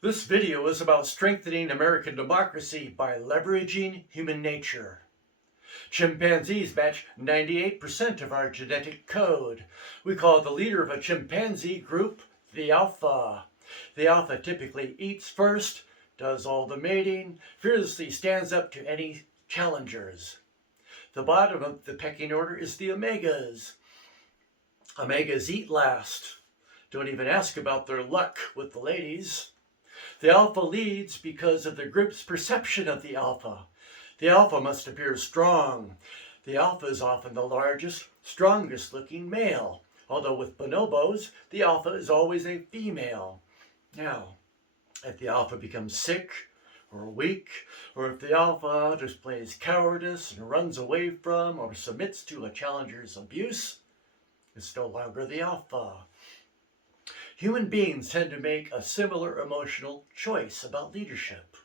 This video is about strengthening American democracy by leveraging human nature. Chimpanzees match 98% of our genetic code. We call the leader of a chimpanzee group the alpha. The alpha typically eats first, does all the mating, fearlessly stands up to any challengers. The bottom of the pecking order is the omegas. Omegas eat last. Don't even ask about their luck with the ladies. The alpha leads because of the group's perception of the alpha. The alpha must appear strong. The alpha is often the largest, strongest looking male, although with bonobos, the alpha is always a female. Now, if the alpha becomes sick or weak, or if the alpha displays cowardice and runs away from or submits to a challenger's abuse, it's no longer the alpha. Human beings tend to make a similar emotional choice about leadership.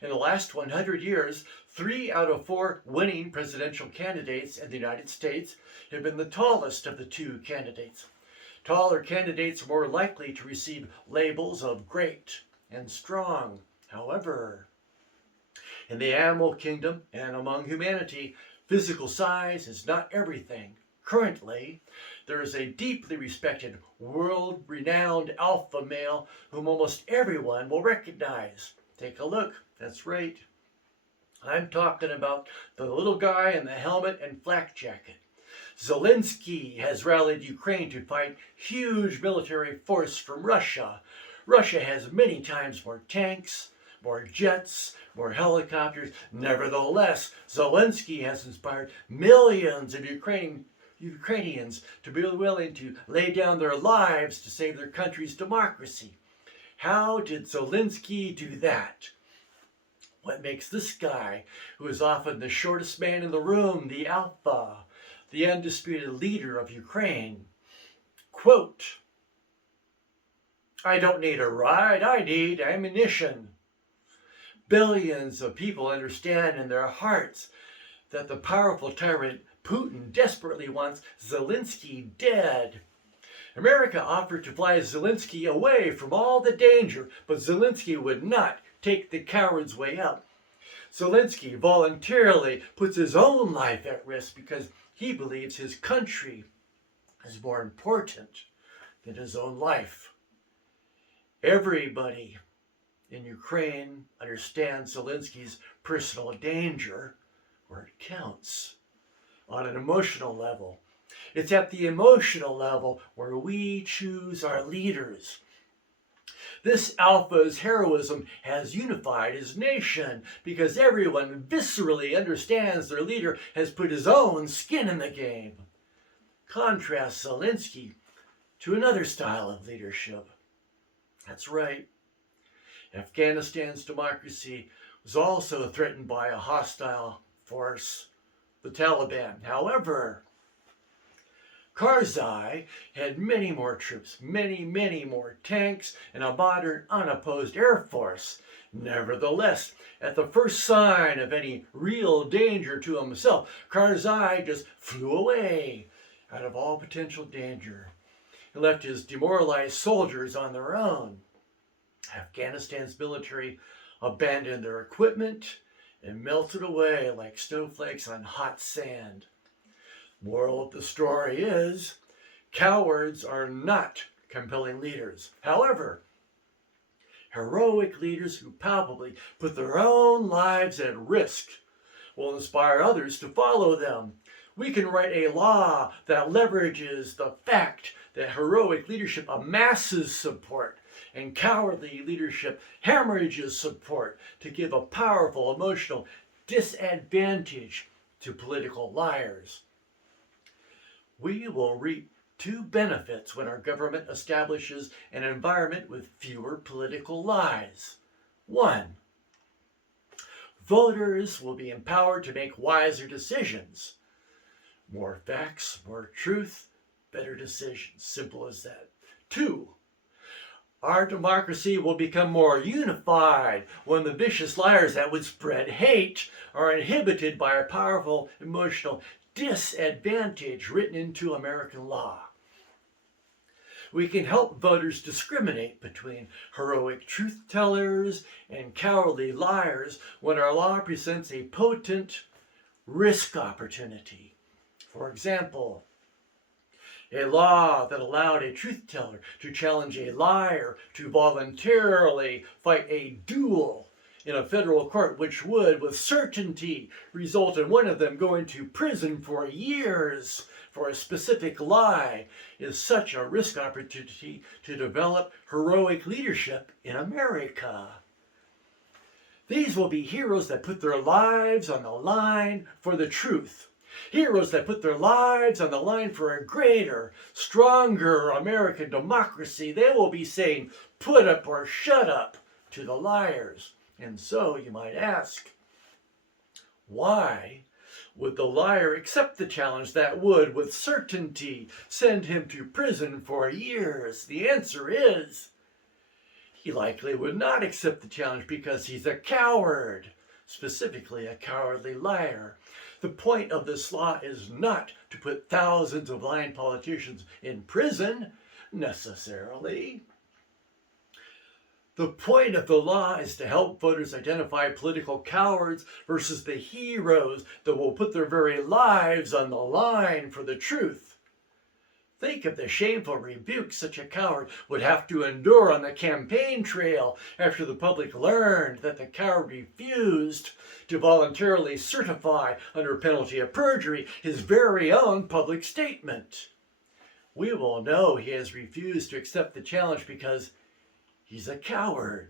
In the last 100 years, 3 out of 4 winning presidential candidates in the United States have been the tallest of the 2 candidates. Taller candidates are more likely to receive labels of great and strong. However, in the animal kingdom and among humanity, physical size is not everything. Currently, there is a deeply respected, world-renowned alpha male whom almost everyone will recognize. Take a look. That's right. I'm talking about the little guy in the helmet and flak jacket. Zelensky has rallied Ukraine to fight huge military force from Russia. Russia has many times more tanks, more jets, more helicopters. Nevertheless, Zelensky has inspired millions of Ukrainians to be willing to lay down their lives to save their country's democracy. How did Zelensky do that? What makes this guy, who is often the shortest man in the room, the alpha, the undisputed leader of Ukraine? Quote, "I don't need a ride, I need ammunition." Billions of people understand in their hearts that the powerful tyrant Putin desperately wants Zelensky dead. America offered to fly Zelensky away from all the danger, but Zelensky would not take the coward's way out. Zelensky voluntarily puts his own life at risk because he believes his country is more important than his own life. Everybody in Ukraine understands Zelensky's personal danger where it counts. On an emotional level. It's at the emotional level where we choose our leaders. This alpha's heroism has unified his nation because everyone viscerally understands their leader has put his own skin in the game. Contrast Zelensky to another style of leadership. That's right. Afghanistan's democracy was also threatened by a hostile force, the Taliban. However, Karzai had many more troops, many more tanks, and a modern, unopposed air force. Nevertheless, at the first sign of any real danger to himself, Karzai just flew away out of all potential danger. He left his demoralized soldiers on their own. Afghanistan's military abandoned their equipment and melted away like snowflakes on hot sand. Moral of the story is, cowards are not compelling leaders. However, heroic leaders who palpably put their own lives at risk will inspire others to follow them. We can write a law that leverages the fact that heroic leadership amasses support and cowardly leadership hemorrhages support to give a powerful emotional disadvantage to political liars. We will reap 2 benefits when our government establishes an environment with fewer political lies. 1, voters will be empowered to make wiser decisions. More facts, more truth, better decisions. Simple as that. 2, our democracy will become more unified when the vicious liars that would spread hate are inhibited by a powerful emotional disadvantage written into American law. We can help voters discriminate between heroic truth tellers and cowardly liars when our law presents a potent risk opportunity. For example, a law that allowed a truth teller to challenge a liar to voluntarily fight a duel in a federal court, which would, with certainty, result in one of them going to prison for years for a specific lie, is such a risk opportunity to develop heroic leadership in America. These will be heroes that put their lives on the line for the truth. Heroes that put their lives on the line for a greater, stronger American democracy. They will be saying, put up or shut up to the liars. And so you might ask, why would the liar accept the challenge that would, with certainty, send him to prison for years? The answer is, he likely would not accept the challenge because he's a coward, specifically a cowardly liar. The point of this law is not to put thousands of lying politicians in prison, necessarily. The point of the law is to help voters identify political cowards versus the heroes that will put their very lives on the line for the truth. Think of the shameful rebuke such a coward would have to endure on the campaign trail after the public learned that the coward refused to voluntarily certify under penalty of perjury his very own public statement. We will know he has refused to accept the challenge because he's a cowardly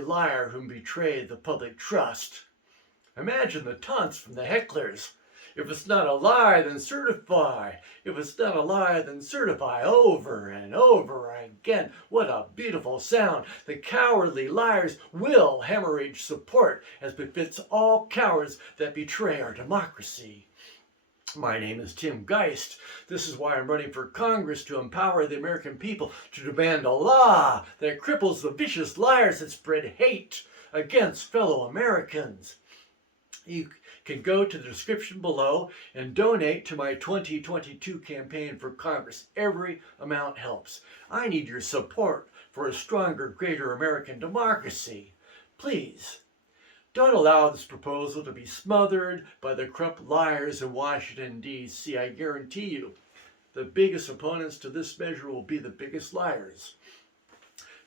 liar whom betrayed the public trust. Imagine the taunts from the hecklers. If it's not a lie, then certify. If it's not a lie, then certify, over and over again. What a beautiful sound. The cowardly liars will hemorrhage support, as befits all cowards that betray our democracy. My name is Tim Geist. This is why I'm running for Congress, to empower the American people to demand a law that cripples the vicious liars that spread hate against fellow Americans. You can go to the description below and donate to my 2022 campaign for Congress. Every amount helps. I need your support for a stronger, greater American democracy. Please, don't allow this proposal to be smothered by the corrupt liars in Washington, D.C. I guarantee you, the biggest opponents to this measure will be the biggest liars.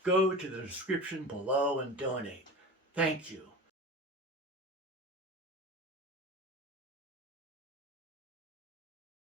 Go to the description below and donate. Thank you.